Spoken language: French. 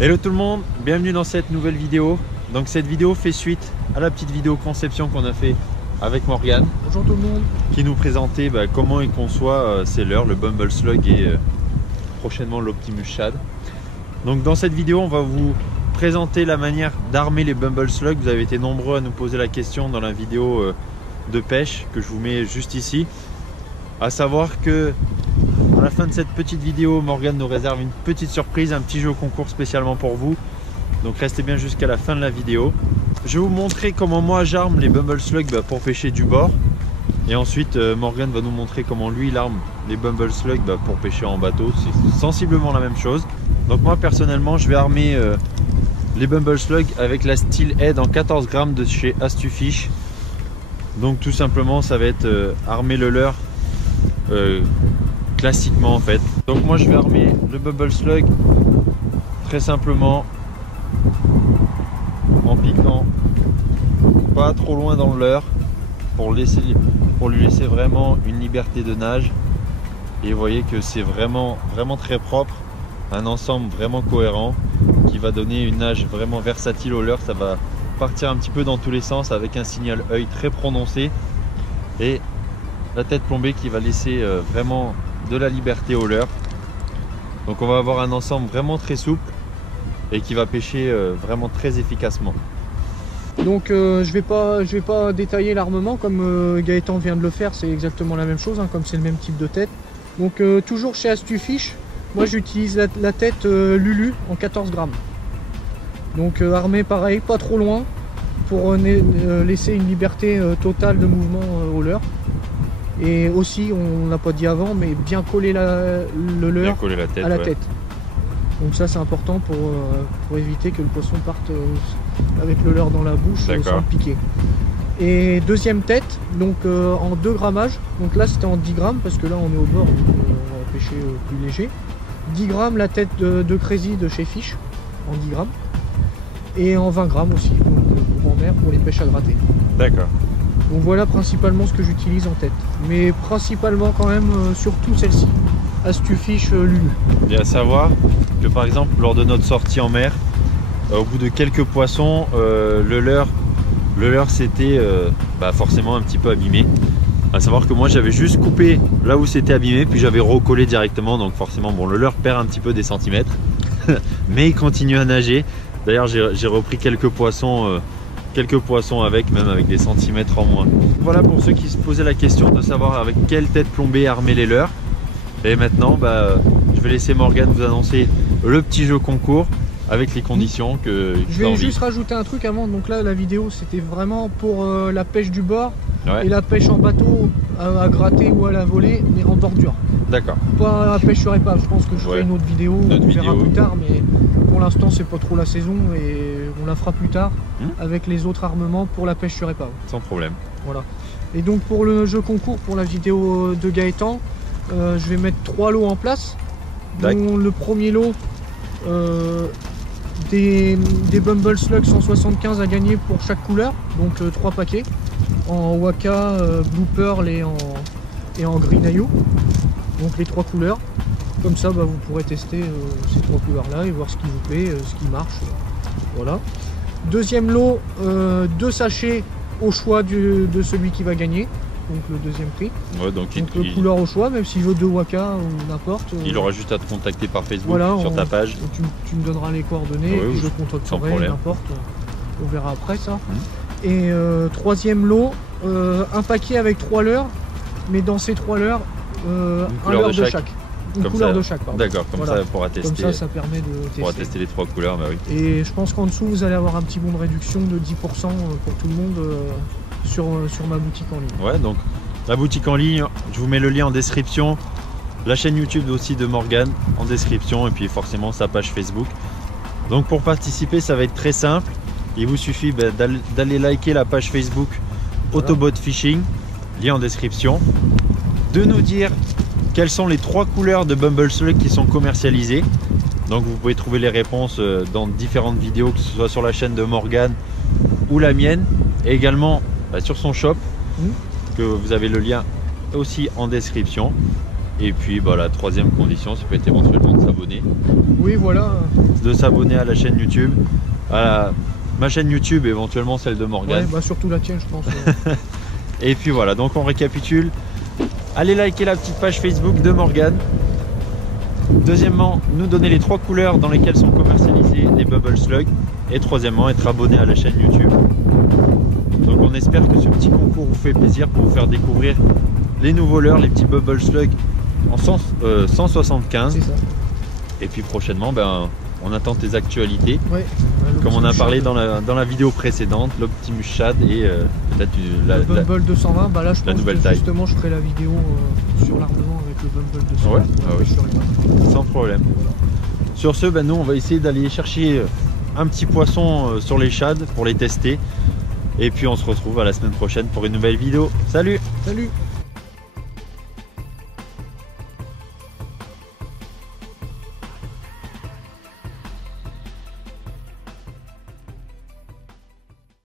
Hello tout le monde, bienvenue dans cette nouvelle vidéo. Donc cette vidéo fait suite à la petite vidéo conception qu'on a fait avec Morgane. Bonjour tout le monde. Qui nous présentait comment il conçoit ses leurres, le Bumble Slug et prochainement l'Optimus Shad. Donc dans cette vidéo on va vous présenter la manière d'armer les Bumble Slug. Vous avez été nombreux à nous poser la question dans la vidéo de pêche que je vous mets juste ici. À savoir que à la fin de cette petite vidéo, Morgane nous réserve une petite surprise, un petit jeu concours spécialement pour vous. Donc restez bien jusqu'à la fin de la vidéo. Je vais vous montrer comment moi j'arme les Bumble Slug pour pêcher du bord. Et ensuite Morgane va nous montrer comment lui il arme les Bumble Slug pour pêcher en bateau. C'est sensiblement la même chose. Donc moi personnellement je vais armer les Bumble Slug avec la Steelhead en 14 grammes de chez Astufish. Donc tout simplement ça va être armer le leurre classiquement en fait. Donc moi je vais armer le Bumble Slug très simplement en piquant pas trop loin dans le leurre pour lui laisser vraiment une liberté de nage. Et vous voyez que c'est vraiment très propre, un ensemble vraiment cohérent qui va donner une nage vraiment versatile au leurre. Ça va partir un petit peu dans tous les sens avec un signal œil très prononcé et la tête plombée qui va laisser vraiment de la liberté au leurre. Donc on va avoir un ensemble vraiment très souple et qui va pêcher vraiment très efficacement. Donc je vais pas détailler l'armement comme Gaëtan vient de le faire, c'est exactement la même chose, comme c'est le même type de tête. Donc toujours chez Astufish, moi j'utilise la tête Lulu en 14 grammes. Donc armé pareil, pas trop loin pour laisser une liberté totale de mouvement au leurre. Et aussi, on l'a pas dit avant, mais bien coller le leurre à la tête. Donc ça c'est important pour éviter que le poisson parte avec le leurre dans la bouche sans le piquer. Et deuxième tête, donc en 2 grammages. Donc là c'était en 10 grammes parce que là on est au bord, donc on va pêcher plus léger. 10 grammes la tête de Crazy de chez Fish, en 10 grammes. Et en 20 grammes aussi, donc en mer pour les pêches à gratter. D'accord. Donc voilà principalement ce que j'utilise en tête. Mais principalement quand même surtout celle-ci, Astufish Lulu. Et à savoir que par exemple lors de notre sortie en mer, au bout de quelques poissons, le leurre s'était forcément un petit peu abîmé. À savoir que moi j'avais juste coupé là où c'était abîmé, puis j'avais recollé directement, donc forcément bon, le leurre perd un petit peu des centimètres, mais il continue à nager. D'ailleurs j'ai repris quelques poissons avec, même avec des centimètres en moins. Voilà pour ceux qui se posaient la question de savoir avec quelle tête plombée armer les leurres. Et maintenant je vais laisser Morgane vous annoncer le petit jeu concours avec les conditions que je vais juste rajouter un truc avant. Donc là la vidéo c'était vraiment pour la pêche du bord et la pêche en bateau à gratter ou à la volée, mais en bordure. D'accord. Pas la pêche sur épave. Je pense que je ferai une autre vidéo, on verra plus tard, mais pour l'instant c'est pas trop la saison et on la fera plus tard avec les autres armements pour la pêche sur épave. Sans problème. Voilà. Et donc pour le jeu concours, pour la vidéo de Gaëtan, je vais mettre 3 lots en place. Dont le premier lot, des Bumble Slug 175 à gagner pour chaque couleur, donc 3 paquets en Waka, Blue Pearl et en Green Ayo, donc les 3 couleurs. Comme ça vous pourrez tester ces 3 couleurs là et voir ce qui vous plaît, ce qui marche. Voilà. Deuxième lot, 2 sachets au choix de celui qui va gagner. Donc le deuxième prix. Ouais, donc couleur au choix, même s'il veut 2 Waka ou n'importe. Il aura juste à te contacter par Facebook, sur ta page. Tu me donneras les coordonnées, et puis je contacterai, n'importe. On verra après ça. Et troisième lot, un paquet avec 3 leurres, mais dans ces 3 leurres, un leurre de chaque. Une couleur de chaque, pardon. D'accord, comme ça on pourra tester. Comme ça permet de tester les 3 couleurs, oui. Et je pense qu'en dessous vous allez avoir un petit bon de réduction de 10% pour tout le monde. Sur ma boutique en ligne. Ouais, donc la boutique en ligne, je vous mets le lien en description, la chaîne YouTube aussi de Morgane en description, et puis forcément sa page Facebook. Donc pour participer ça va être très simple, il vous suffit d'aller liker la page Facebook Autobot Fishing, lien en description, de nous dire quelles sont les 3 couleurs de Bumble Slug qui sont commercialisées. Donc vous pouvez trouver les réponses dans différentes vidéos, que ce soit sur la chaîne de Morgane ou la mienne, et également sur son shop, que vous avez le lien aussi en description. Et puis bah, la troisième condition, ça peut être éventuellement de s'abonner. Oui, voilà. De s'abonner à la chaîne YouTube, à ma chaîne YouTube, éventuellement celle de Morgane. Ouais, bah surtout la tienne, je pense. Et puis voilà, donc on récapitule. Allez liker la petite page Facebook de Morgane. Deuxièmement, nous donner les 3 couleurs dans lesquelles sont commercialisés les Bubble Slug. Et troisièmement, être abonné à la chaîne YouTube. Donc on espère que ce petit concours vous fait plaisir pour vous faire découvrir les nouveaux leurres, les petits Bubble Slug en 175. C'est ça. Et puis prochainement, ben, on attend tes actualités. Ouais, comme on a parlé dans la vidéo précédente, l'Optimus Shad et peut-être le Bumble 220, bah là je pense nouvelle que taille. Justement je ferai la vidéo sur l'armement avec le Bumble 220. Ouais, ah oui. Je serai là. Sans problème. Sur ce, ben, nous on va essayer d'aller chercher un petit poisson sur les shads pour les tester. Et puis on se retrouve à la semaine prochaine pour une nouvelle vidéo. Salut! Salut!